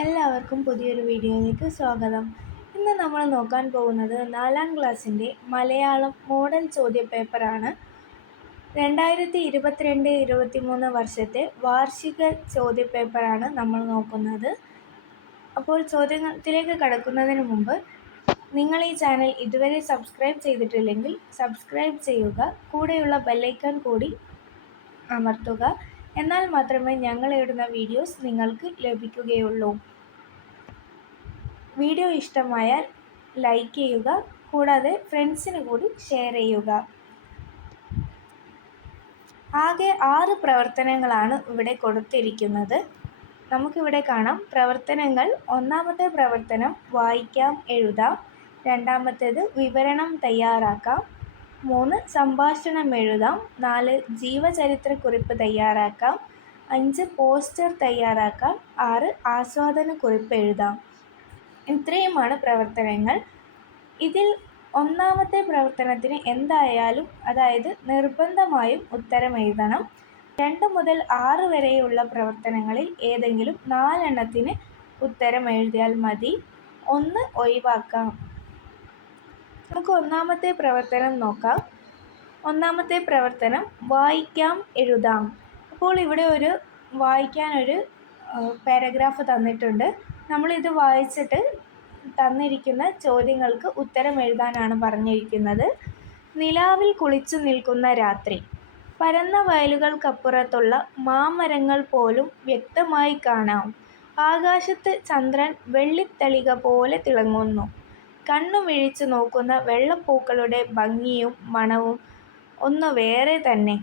എല്ലാവർക്കും പുതിയൊരു വീഡിയോയിലേക്ക് സ്വാഗതം. ഇന്ന് നമ്മൾ നോക്കാൻ പോകുന്നത് 4ാം ക്ലാസ്സിൻ്റെ മലയാളം മോഡൽ ചോദ്യപേപ്പറാണ്. 2022-23 വർഷത്തെ വാർഷിക ചോദ്യപേപ്പറാണ് നമ്മൾ നോക്കുന്നത്. അപ്പോൾ ചോദ്യത്തിലേക്ക് കടക്കുന്നതിന് മുമ്പ് നിങ്ങൾ ഈ ചാനൽ ഇതുവരെ സബ്സ്ക്രൈബ് ചെയ്തിട്ടില്ലെങ്കിൽ സബ്സ്ക്രൈബ് ചെയ്യുക, കൂടെയുള്ള ബെല്ലൈക്കൺ കൂടി അമർത്തുക. എന്നാൽ മാത്രമേ ഞങ്ങൾ ഇടുന്ന വീഡിയോസ് നിങ്ങൾക്ക് ലഭിക്കുകയുള്ളൂ. വീഡിയോ ഇഷ്ടമായാൽ ലൈക്ക് ചെയ്യുക, കൂടാതെ ഫ്രണ്ട്സിന് കൂടി ഷെയർ ചെയ്യുക. ആകെ 6 പ്രവർത്തനങ്ങളാണ് ഇവിടെ കൊടുത്തിരിക്കുന്നത്. നമുക്കിവിടെ കാണാം പ്രവർത്തനങ്ങൾ. ഒന്നാമത്തെ പ്രവർത്തനം വായിക്കാം എഴുതാം. രണ്ടാമത്തേത് വിവരണം തയ്യാറാക്കാം. 3 സംഭാഷണം എഴുതാം. 4 ജീവചരിത്രക്കുറിപ്പ് തയ്യാറാക്കാം. 5 പോസ്റ്റർ തയ്യാറാക്കാം. 6 ആസ്വാദനക്കുറിപ്പ് എഴുതാം. ഇത്രയുമാണ് പ്രവർത്തനങ്ങൾ. ഇതിൽ ഒന്നാമത്തെ പ്രവർത്തനത്തിന് എന്തായാലും, അതായത് നിർബന്ധമായും ഉത്തരം എഴുതണം. 2 മുതൽ 6 വരെയുള്ള പ്രവർത്തനങ്ങളിൽ ഏതെങ്കിലും 4 എണ്ണത്തിന് ഉത്തരം എഴുതിയാൽ മതി. 1 ഒഴിവാക്കാം. നമുക്ക് ഒന്നാമത്തെ പ്രവർത്തനം നോക്കാം. ഒന്നാമത്തെ പ്രവർത്തനം വായിക്കാം എഴുതാം. അപ്പോൾ ഇവിടെ വായിക്കാനൊരു പാരഗ്രാഫ് തന്നിട്ടുണ്ട്. നമ്മളിത് വായിച്ചിട്ട് തന്നിരിക്കുന്ന ചോദ്യങ്ങൾക്ക് ഉത്തരം എഴുതാനാണ് പറഞ്ഞിരിക്കുന്നത്. നിലാവിൽ കുളിച്ചു നിൽക്കുന്ന രാത്രി. പരന്ന വയലുകൾക്കപ്പുറത്തുള്ള മാമരങ്ങൾ പോലും വ്യക്തമായി കാണാം. ആകാശത്ത് ചന്ദ്രൻ വെള്ളിത്തളിക പോലെ തിളങ്ങുന്നു. കണ്ണു മിഴിച്ചു നോക്കുന്ന വെള്ളപ്പൂക്കളുടെ ഭംഗിയും മണവും ഒന്ന് വേറെ തന്നെ.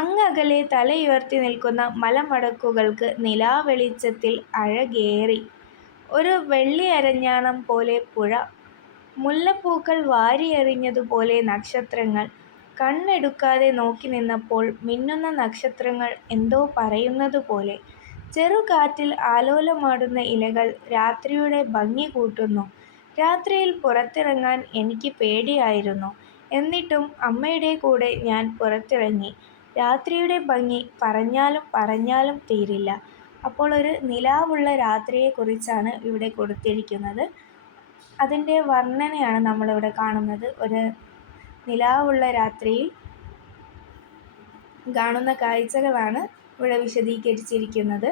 അങ്ങകലെ തലയുയർത്തി നിൽക്കുന്ന മലമടക്കുകൾക്ക് നിലാവെളിച്ചത്തിൽ അഴകേറി. ഒരു വെള്ളി അരഞ്ഞാണം പോലെ പുഴ. മുല്ലപ്പൂക്കൾ വാരിയെറിഞ്ഞതുപോലെ നക്ഷത്രങ്ങൾ. കണ്ണെടുക്കാതെ നോക്കി നിന്നപ്പോൾ മിന്നുന്ന നക്ഷത്രങ്ങൾ എന്തോ പറയുന്നത് പോലെ. ചെറുകാറ്റിൽ ആലോലമാടുന്ന ഇലകൾ രാത്രിയുടെ ഭംഗി കൂട്ടുന്നു. രാത്രിയിൽ പുറത്തിറങ്ങാൻ എനിക്ക് പേടിയായിരുന്നു. എന്നിട്ടും അമ്മയുടെ കൂടെ ഞാൻ പുറത്തിറങ്ങി. രാത്രിയുടെ ഭംഗി പറഞ്ഞാലും പറഞ്ഞാലും തീരില്ല. അപ്പോൾ ഒരു നിലാവുള്ള രാത്രിയെക്കുറിച്ചാണ് ഇവിടെ കൊടുത്തിരിക്കുന്നത്. അതിൻ്റെ വർണ്ണനയാണ് നമ്മളിവിടെ കാണുന്നത്. ഒരു നിലാവുള്ള രാത്രിയിൽ കാണുന്ന കാഴ്ചകളാണ് ഇവിടെ വിശദീകരിച്ചിരിക്കുന്നത്.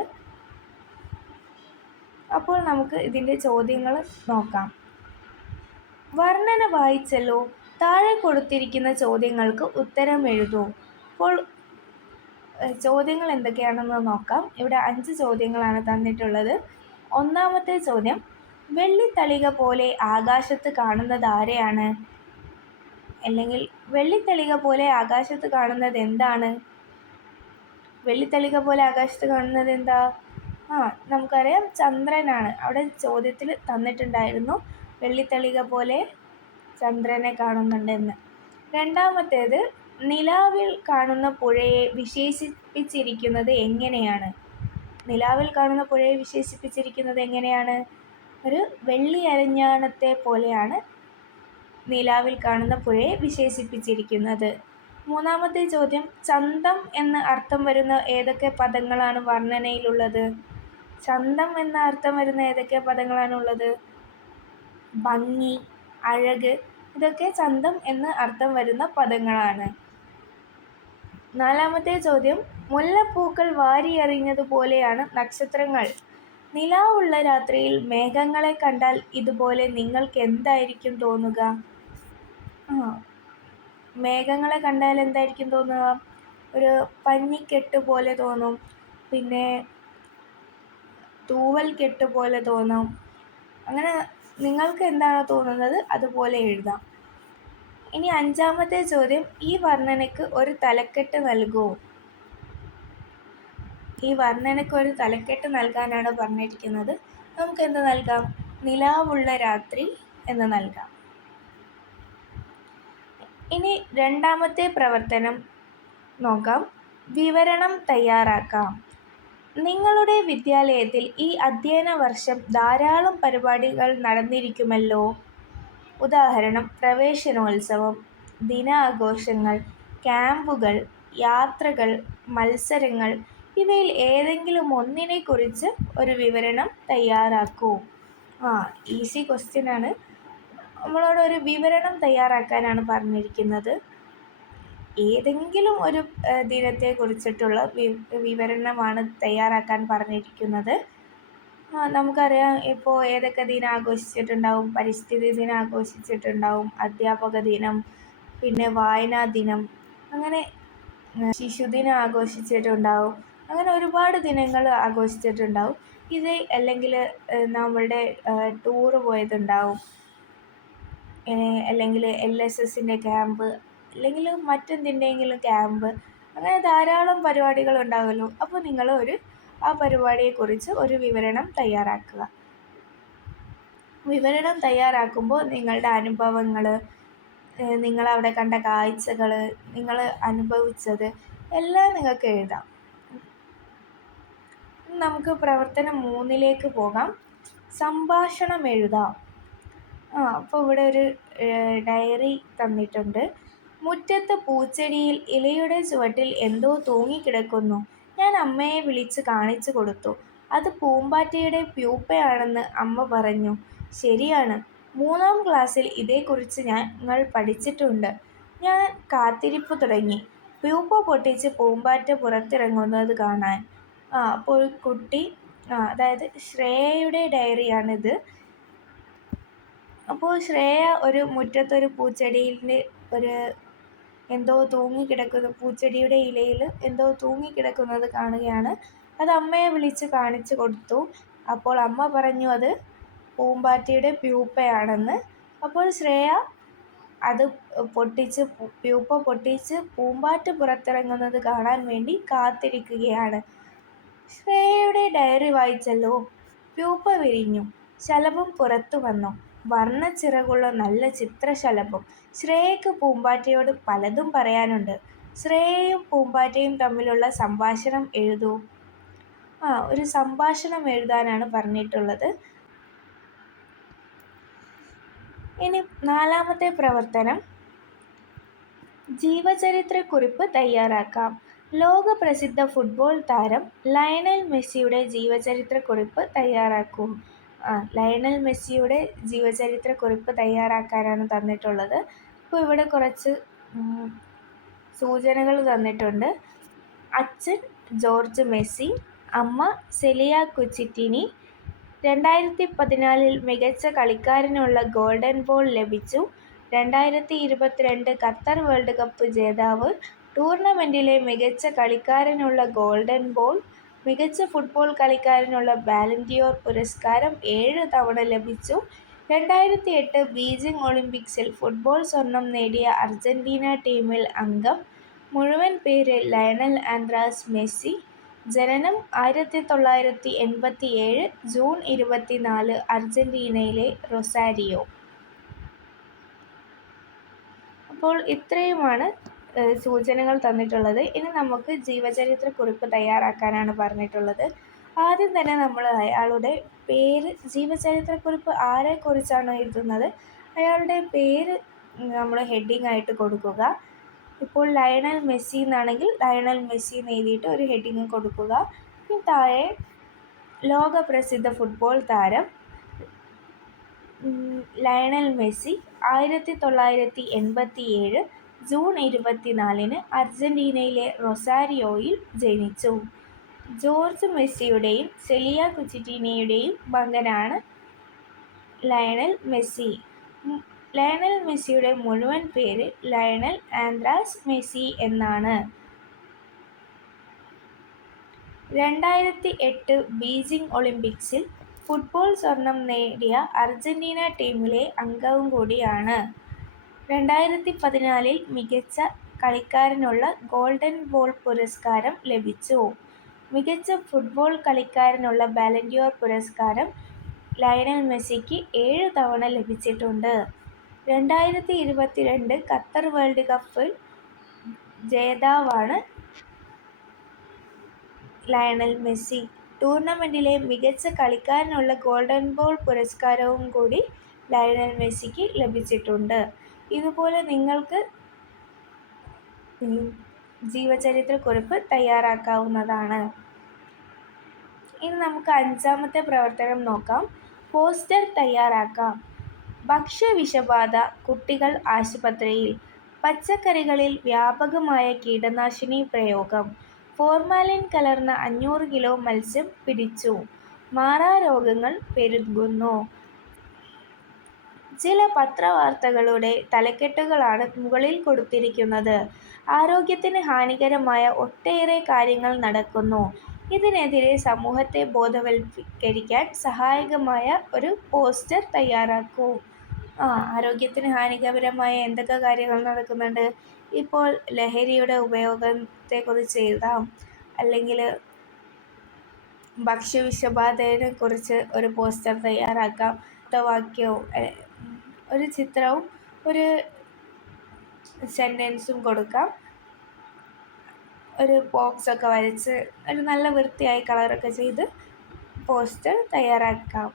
അപ്പോൾ നമുക്ക് ഇതിൻ്റെ ചോദ്യങ്ങൾ നോക്കാം. വർണ്ണന വായിച്ചല്ലോ. താഴെ കൊടുത്തിരിക്കുന്ന ചോദ്യങ്ങൾക്ക് ഉത്തരം എഴുതൂ. അപ്പോൾ ചോദ്യങ്ങൾ എന്തൊക്കെയാണെന്ന് നോക്കാം. ഇവിടെ 5 ചോദ്യങ്ങളാണ് തന്നിട്ടുള്ളത്. ഒന്നാമത്തെ ചോദ്യം, വെള്ളിത്തളിക പോലെ ആകാശത്ത് കാണുന്നത് ആരെയാണ്? അല്ലെങ്കിൽ വെള്ളിത്തളിക പോലെ ആകാശത്ത് കാണുന്നത് എന്താണ്? വെള്ളിത്തളിക പോലെ ആകാശത്ത് കാണുന്നത് എന്താ? നമുക്കറിയാം, ചന്ദ്രനാണ്. അവിടെ ചോദ്യത്തിൽ തന്നിട്ടുണ്ടായിരുന്നു വെള്ളിത്തളിക പോലെ ചന്ദ്രനെ കാണുന്നുണ്ടെന്ന്. രണ്ടാമത്തേത്, നിലാവിൽ കാണുന്ന പുഴയെ വിശേഷിപ്പിച്ചിരിക്കുന്നത് എങ്ങനെയാണ്? നിലാവിൽ കാണുന്ന പുഴയെ വിശേഷിപ്പിച്ചിരിക്കുന്നത് എങ്ങനെയാണ്? ഒരു വെള്ളി അരഞ്ഞാണത്തെ പോലെയാണ് നിലാവിൽ കാണുന്ന പുഴയെ വിശേഷിപ്പിച്ചിരിക്കുന്നത്. മൂന്നാമത്തെ ചോദ്യം, ചന്തം എന്ന് അർത്ഥം വരുന്ന ഏതൊക്കെ പദങ്ങളാണ് വർണ്ണനയിലുള്ളത്? ചന്തം എന്ന അർത്ഥം വരുന്ന ഏതൊക്കെ പദങ്ങളാണുള്ളത്? ഭംഗി, അഴക്, ഇതൊക്കെ ചന്തം എന്ന് അർത്ഥം വരുന്ന പദങ്ങളാണ്. നാലാമത്തെ ചോദ്യം, മുല്ലപ്പൂക്കൾ വാരിയെറിഞ്ഞതുപോലെയാണ് നക്ഷത്രങ്ങൾ. നിലാവുള്ള രാത്രിയിൽ മേഘങ്ങളെ കണ്ടാൽ ഇതുപോലെ നിങ്ങൾക്ക് എന്തായിരിക്കും തോന്നുക? മേഘങ്ങളെ കണ്ടാൽ എന്തായിരിക്കും തോന്നുക? ഒരു പഞ്ഞിക്കെട്ട് പോലെ തോന്നും. പിന്നെ തൂവൽ കെട്ട് പോലെ തോന്നും. അങ്ങനെ നിങ്ങൾക്ക് എന്താണോ തോന്നുന്നത് അതുപോലെ എഴുതാം. ഇനി 5ാമത്തെ ചോദ്യം, ഈ വർണ്ണനയ്ക്ക് ഒരു തലക്കെട്ട് നൽകൂ. ഈ വർണ്ണനയ്ക്ക് ഒരു തലക്കെട്ട് നൽകാനാണ് പറഞ്ഞിരിക്കുന്നത്. നമുക്ക് എന്ത് നൽകാം? നിലാവുള്ള രാത്രി എന്ന് നൽകാം. ഇനി 2ാമത്തെ പ്രവർത്തനം നോക്കാം. വിവരണം തയ്യാറാക്കാം. നിങ്ങളുടെ വിദ്യാലയത്തിൽ ഈ അധ്യയന വർഷം ധാരാളം പരിപാടികൾ നടന്നിരിക്കുമല്ലോ. ഉദാഹരണം, പ്രവേശനോത്സവം, ദിനാഘോഷങ്ങൾ, ക്യാമ്പുകൾ, യാത്രകൾ, മത്സരങ്ങൾ. ഇവയിൽ ഏതെങ്കിലും ഒന്നിനെക്കുറിച്ച് ഒരു വിവരണം തയ്യാറാക്കൂ. ഈസി ക്വസ്റ്റ്യനാണ്. നമ്മളോട് ഒരു വിവരണം തയ്യാറാക്കാനാണ് പറഞ്ഞിരിക്കുന്നത്. ഏതെങ്കിലും ഒരു ദിനത്തെക്കുറിച്ചിട്ടുള്ള വിവരണമാണ് തയ്യാറാക്കാൻ പറഞ്ഞിരിക്കുന്നത്. നമുക്കറിയാം, ഇപ്പോൾ ഏതൊക്കെ ദിനം ആഘോഷിച്ചിട്ടുണ്ടാവും. പരിസ്ഥിതി ദിനം ആഘോഷിച്ചിട്ടുണ്ടാവും, അധ്യാപക ദിനം, പിന്നെ വായനാ ദിനം, അങ്ങനെ ശിശുദിനം ആഘോഷിച്ചിട്ടുണ്ടാവും. അങ്ങനെ ഒരുപാട് ദിനങ്ങൾ ആഘോഷിച്ചിട്ടുണ്ടാവും. ഇത് അല്ലെങ്കിൽ നമ്മളുടെ ടൂറ് പോയതുണ്ടാവും, അല്ലെങ്കിൽ LSSൻ്റെ ക്യാമ്പ്, അല്ലെങ്കിൽ മറ്റെന്തിൻ്റെയെങ്കിലും ക്യാമ്പ്, അങ്ങനെ ധാരാളം പരിപാടികളുണ്ടാവുമല്ലോ. അപ്പോൾ നിങ്ങൾ ആ പരിപാടിയെക്കുറിച്ച് ഒരു വിവരണം തയ്യാറാക്കുക. വിവരണം തയ്യാറാക്കുമ്പോൾ നിങ്ങളുടെ അനുഭവങ്ങൾ, നിങ്ങളവിടെ കണ്ട കാഴ്ചകൾ, നിങ്ങൾ അനുഭവിച്ചത് എല്ലാം നിങ്ങൾക്ക് എഴുതാം. നമുക്ക് പ്രവർത്തനം 3ലേക്ക് പോകാം. സംഭാഷണം എഴുതാം. അപ്പോൾ ഇവിടെ ഒരു ഡയറി തന്നിട്ടുണ്ട്. മുറ്റത്ത് പൂച്ചെടിയിൽ ഇലയുടെ ചുവട്ടിൽ എന്തോ തൂങ്ങിക്കിടക്കുന്നു. ഞാൻ അമ്മയെ വിളിച്ച് കാണിച്ചു കൊടുത്തു. അത് പൂമ്പാറ്റയുടെ പ്യൂപ്പയാണെന്ന് അമ്മ പറഞ്ഞു. ശരിയാണ്, 3ാം ക്ലാസ്സിൽ ഇതേക്കുറിച്ച് ഞങ്ങൾ പഠിച്ചിട്ടുണ്ട്. ഞാൻ കാത്തിരിപ്പ് തുടങ്ങി, പ്യൂപ്പ പൊട്ടിച്ച് പൂമ്പാറ്റ പുറത്തിറങ്ങുന്നത് കാണാൻ. അപ്പോൾ കുട്ടി, അതായത് ശ്രേയയുടെ ഡയറിയാണിത്. അപ്പോൾ ശ്രേയ മുറ്റത്തൊരു പൂച്ചെടിയിൽ എന്തോ പൂച്ചെടിയുടെ ഇലയിൽ എന്തോ തൂങ്ങിക്കിടക്കുന്നത് കാണുകയാണ്. അത് അമ്മയെ വിളിച്ച് കാണിച്ചു കൊടുത്തു. അപ്പോൾ അമ്മ പറഞ്ഞു അത് പൂമ്പാറ്റയുടെ പ്യൂപ്പയാണെന്ന്. അപ്പോൾ ശ്രേയ അത് പ്യൂപ്പ പൊട്ടിച്ച് പൂമ്പാറ്റ പുറത്തിറങ്ങുന്നത് കാണാൻ വേണ്ടി കാത്തിരിക്കുകയാണ്. ശ്രേയയുടെ ഡയറി വായിച്ചല്ലോ. പ്യൂപ്പ വിരിഞ്ഞു, ശലഭം പുറത്തു വന്നു. വർണ്ണച്ചിറകുള്ള നല്ല ചിത്രശലഭം. ശ്രേയയ്ക്ക് പൂമ്പാറ്റയോട് പലതും പറയാനുണ്ട്. ശ്രേയയും പൂമ്പാറ്റയും തമ്മിലുള്ള സംഭാഷണം എഴുതൂ. ഒരു സംഭാഷണം എഴുതാനാണ് പറഞ്ഞിട്ടുള്ളത്. ഇനി 4ാമത്തെ പ്രവർത്തനം, ജീവചരിത്രക്കുറിപ്പ് തയ്യാറാക്കാം. ലോകപ്രസിദ്ധ ഫുട്ബോൾ താരം ലയണൽ മെസ്സിയുടെ ജീവചരിത്രക്കുറിപ്പ് തയ്യാറാക്കൂ. ലയണൽ മെസ്സിയുടെ ജീവചരിത്രക്കുറിപ്പ് തയ്യാറാക്കാനാണ് തന്നിട്ടുള്ളത്. അപ്പോൾ ഇവിടെ കുറച്ച് സൂചനകൾ തന്നിട്ടുണ്ട്. അച്ഛൻ ജോർജ് മെസ്സി, അമ്മ സെലിയ കുച്ചിറ്റിനി. 2014 മികച്ച കളിക്കാരനുള്ള ഗോൾഡൻ ബോൾ ലഭിച്ചു. 2022 ഖത്തർ വേൾഡ് കപ്പ് ജേതാവ്. ടൂർണമെൻറ്റിലെ മികച്ച കളിക്കാരനുള്ള ഗോൾഡൻ ബോൾ. മികച്ച ഫുട്ബോൾ കളിക്കാരനുള്ള ബാലൻഡിയോർ പുരസ്കാരം 7 തവണ ലഭിച്ചു. 2008 ബീജിംഗ് ഒളിമ്പിക്സിൽ ഫുട്ബോൾ സ്വർണം നേടിയ അർജന്റീന ടീമിൽ അംഗം. മുഴുവൻ പേര് ലയണൽ ആൻഡ്രസ് മെസ്സി. ജനനം 1987 ജൂൺ 24, അർജന്റീനയിലെ റൊസാരിയോ. അപ്പോൾ ഇത്രയുമാണ് സൂചനകൾ തന്നിട്ടുള്ളത്. ഇനി നമുക്ക് ജീവചരിത്രക്കുറിപ്പ് തയ്യാറാക്കാനാണ് പറഞ്ഞിട്ടുള്ളത്. ആദ്യം തന്നെ നമ്മൾ അയാളുടെ പേര്, ജീവചരിത്രക്കുറിപ്പ് ആരെക്കുറിച്ചാണോ എഴുതുന്നത് അയാളുടെ പേര് നമ്മൾ ഹെഡിങ് ആയിട്ട് കൊടുക്കുക. ഇപ്പോൾ ലയണൽ മെസ്സി എന്നാണെങ്കിൽ ലയണൽ മെസ്സി എന്ന് എഴുതിയിട്ട് ഒരു ഹെഡിങ് കൊടുക്കുക. ഇനി താഴെ ലോകപ്രസിദ്ധ ഫുട്ബോൾ താരം ലയണൽ മെസ്സി 1987 ജൂൺ 24 അർജന്റീനയിലെ റൊസാരിയോയിൽ ജനിച്ചു. ജോർജ് മെസ്സിയുടെയും സെലിയ കുച്ചിറ്റിനിയുടെയും മകനാണ് ലയണൽ മെസ്സി. ലയണൽ മെസ്സിയുടെ മുഴുവൻ പേര് ലയണൽ ആൻഡ്രസ് മെസ്സി എന്നാണ്. 2008 ബീജിംഗ് ഒളിമ്പിക്സിൽ ഫുട്ബോൾ സ്വർണം നേടിയ അർജന്റീന ടീമിലെ അംഗവും കൂടിയാണ്. 2014 മികച്ച കളിക്കാരനുള്ള ഗോൾഡൻ ബോൾ പുരസ്കാരം ലഭിച്ചു. മികച്ച ഫുട്ബോൾ കളിക്കാരനുള്ള ബാലൻഡിയോർ പുരസ്കാരം ലയണൽ മെസ്സിക്ക് 7 തവണ ലഭിച്ചിട്ടുണ്ട്. 2022 ഖത്തർ വേൾഡ് കപ്പ് ജേതാവാണ് ലയണൽ മെസ്സി. ടൂർണമെൻറ്റിലെ മികച്ച കളിക്കാരനുള്ള ഗോൾഡൻ ബോൾ പുരസ്കാരവും കൂടി ലയണൽ മെസ്സിക്ക് ലഭിച്ചിട്ടുണ്ട്. ഇതുപോലെ നിങ്ങൾക്ക് ജീവചരിത്രക്കുറിപ്പ് തയ്യാറാക്കാവുന്നതാണ്. ഇനി നമുക്ക് അഞ്ചാമത്തെ പ്രവർത്തനം നോക്കാം. പോസ്റ്റർ തയ്യാറാക്കാം. ഭക്ഷ്യവിഷബാധ കുട്ടികൾ ആശുപത്രിയിൽ. പച്ചക്കറികളിൽ വ്യാപകമായ കീടനാശിനി പ്രയോഗം. ഫോർമാലിൻ കലർന്ന 500 കിലോ മത്സ്യം പിടിച്ചു. മാറാരോഗങ്ങൾ പെരുകുന്നു. ചില പത്രവാർത്തകളുടെ തലക്കെട്ടുകളാണ് മുകളിൽ കൊടുത്തിരിക്കുന്നത്. ആരോഗ്യത്തിന് ഹാനികരമായ ഒട്ടേറെ കാര്യങ്ങൾ നടക്കുന്നു. ഇതിനെതിരെ സമൂഹത്തെ ബോധവൽക്കരിക്കാൻ സഹായകമായ ഒരു പോസ്റ്റർ തയ്യാറാക്കൂ. ആരോഗ്യത്തിന് ഹാനികരമായ എന്തൊക്കെ കാര്യങ്ങൾ നടക്കുന്നുണ്ട്? ഇപ്പോൾ ലഹരിയുടെ ഉപയോഗത്തെക്കുറിച്ച് എഴുതാം, അല്ലെങ്കിൽ ഭക്ഷ്യവിഷബാധയെ കുറിച്ച് ഒരു പോസ്റ്റർ തയ്യാറാക്കാം. വാക്യവും ഒരു ചിത്രവും ഒരു സെൻറ്റൻസും കൊടുക്കാം. ഒരു ബോക്സൊക്കെ വരച്ച് ഒരു നല്ല വൃത്തിയായി കളറൊക്കെ ചെയ്ത് പോസ്റ്റർ തയ്യാറാക്കാം.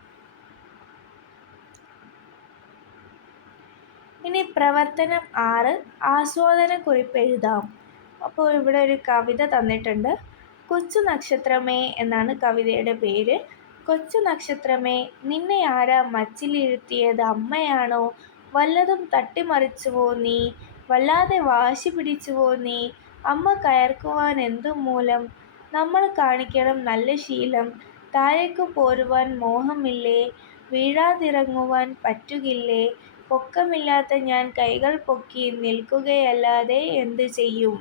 ഇനി പ്രവർത്തനം 6, ആസ്വാദനക്കുറിപ്പ് എഴുതാം. അപ്പോൾ ഇവിടെ ഒരു കവിത തന്നിട്ടുണ്ട്. കൊച്ചു നക്ഷത്രമേ എന്നാണ് കവിതയുടെ പേര്. കൊച്ചു നക്ഷത്രമേ, നിന്നെ ആരാ മച്ചിലിരുത്തിയത്? അമ്മയാണോ? വല്ലതും തട്ടിമറിച്ചുവോ നീ? വല്ലാതെ വാശി പിടിച്ചുവോ നീ? അമ്മ കയർക്കുവാൻ എന്തു മൂലം? നമ്മൾ കാണിക്കണം നല്ല ശീലം. താഴേക്കു പോരുവാൻ മോഹമില്ലേ? വീഴാതിറങ്ങുവാൻ പറ്റുകില്ലേ? പൊക്കമില്ലാത്ത ഞാൻ കൈകൾ പൊക്കി നിൽക്കുകയല്ലാതെ എന്തു ചെയ്യും?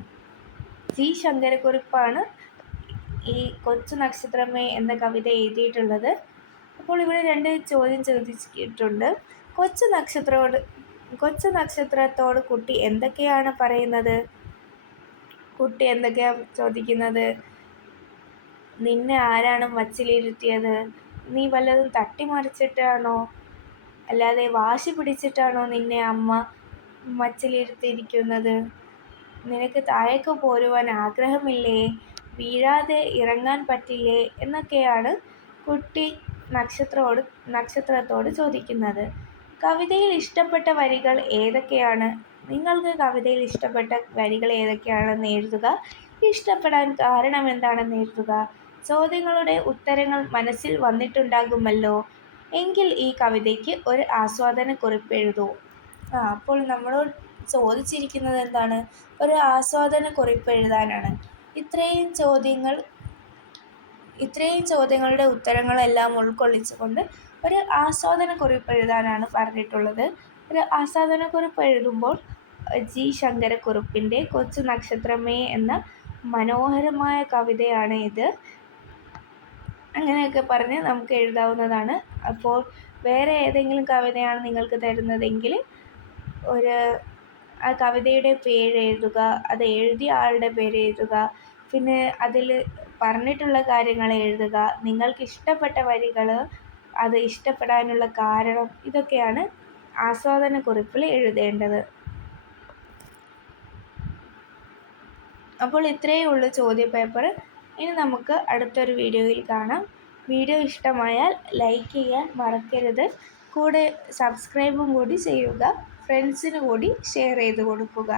ജി ശങ്കരക്കുറുപ്പാണ് ഈ കൊച്ചു നക്ഷത്രമേ എന്ന കവിത എഴുതിയിട്ടുള്ളത്. അപ്പോൾ ഇവിടെ 2 ചോദ്യം ചോദിച്ചിട്ടുണ്ട്. കൊച്ചു നക്ഷത്രത്തോട് കുട്ടി എന്തൊക്കെയാണ് പറയുന്നത്? കുട്ടി എന്തൊക്കെയാണ് ചോദിക്കുന്നത്? നിന്നെ ആരാണ് മച്ചിലിരുത്തിയത്? നീ വല്ലതും തട്ടിമറിച്ചിട്ടാണോ? അല്ലാതെ വാശി പിടിച്ചിട്ടാണോ നിന്നെ അമ്മ മച്ചിലിരുത്തിയിരിക്കുന്നത്? നിനക്ക് താഴേക്ക് പോരുവാൻ ആഗ്രഹമില്ലേ? വീഴാതെ ഇറങ്ങാൻ പറ്റില്ലേ? എന്നൊക്കെയാണ് കുട്ടി നക്ഷത്രത്തോട് ചോദിക്കുന്നത്. കവിതയിൽ ഇഷ്ടപ്പെട്ട വരികൾ ഏതൊക്കെയാണ്? നിങ്ങൾക്ക് കവിതയിൽ ഇഷ്ടപ്പെട്ട വരികൾ ഏതൊക്കെയാണെന്ന് എഴുതുക. ഇഷ്ടപ്പെടാൻ കാരണം എന്താണെന്ന് എഴുതുക. ചോദ്യങ്ങളുടെ ഉത്തരങ്ങൾ മനസ്സിൽ വന്നിട്ടുണ്ടാകുമല്ലോ. എങ്കിൽ ഈ കവിതയ്ക്ക് ഒരു ആസ്വാദനക്കുറിപ്പ് എഴുതൂ. അപ്പോൾ നമ്മളോട് ചോദിച്ചിരിക്കുന്നത് എന്താണ്? ഒരു ആസ്വാദനക്കുറിപ്പ് എഴുതാനാണ്. ഇത്രയും ചോദ്യങ്ങളുടെ ഉത്തരങ്ങളെല്ലാം ഉൾക്കൊള്ളിച്ചുകൊണ്ട് ഒരു ആസ്വാദനക്കുറിപ്പ് എഴുതാനാണ് പറഞ്ഞിട്ടുള്ളത്. ഒരു ആസ്വാദനക്കുറിപ്പ് എഴുതുമ്പോൾ ജി ശങ്കരക്കുറുപ്പിൻ്റെ കൊച്ചു നക്ഷത്രമേ എന്ന മനോഹരമായ കവിതയാണ് ഇത്. അങ്ങനെയൊക്കെ പറഞ്ഞ് നമുക്ക് എഴുതാവുന്നതാണ്. അപ്പോൾ വേറെ ഏതെങ്കിലും കവിതയാണ് നിങ്ങൾക്ക് തരുന്നതെങ്കിൽ ആ കവിതയുടെ പേര് എഴുതുക, അത് എഴുതിയ ആളുടെ പേര് എഴുതുക, പിന്നെ അതിൽ പറഞ്ഞിട്ടുള്ള കാര്യങ്ങൾ എഴുതുക, നിങ്ങൾക്ക് ഇഷ്ടപ്പെട്ട വരികൾ, അത് ഇഷ്ടപ്പെടാനുള്ള കാരണം, ഇതൊക്കെയാണ് ആസ്വാദനക്കുറിപ്പിൽ എഴുതേണ്ടത്. അപ്പോൾ ഇത്രയേ ഉള്ളൂ ചോദ്യപേപ്പർ. ഇനി നമുക്ക് അടുത്തൊരു വീഡിയോയിൽ കാണാം. വീഡിയോ ഇഷ്ടമായാൽ ലൈക്ക് ചെയ്യാൻ മറക്കരുത്. കൂടെ സബ്സ്ക്രൈബും കൂടി ചെയ്യുക. ഫ്രണ്ട്സിന് കൂടി ഷെയർ ചെയ്ത് കൊടുക്കുക.